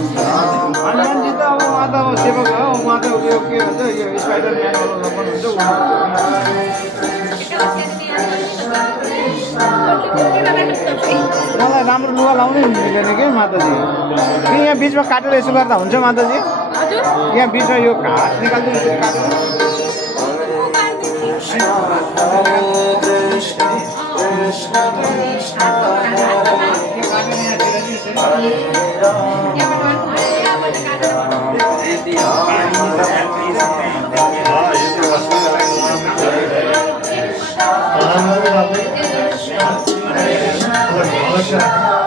हनुमानजी त अब उहाँ त सेवक हो उहाँ त यो के भन्छ यो स्पाइडर म्यानवाला लगाउनुहुन्छ उहाँलाई राम्रो लुगा लाउनै मिलेन कि माताजी कि यहाँ बिचमा काटेर यसो गर्दा हुन्छ माताजी यहाँ बिचमा यो घाँस निकाल्दै यसरी काटेर Gracias.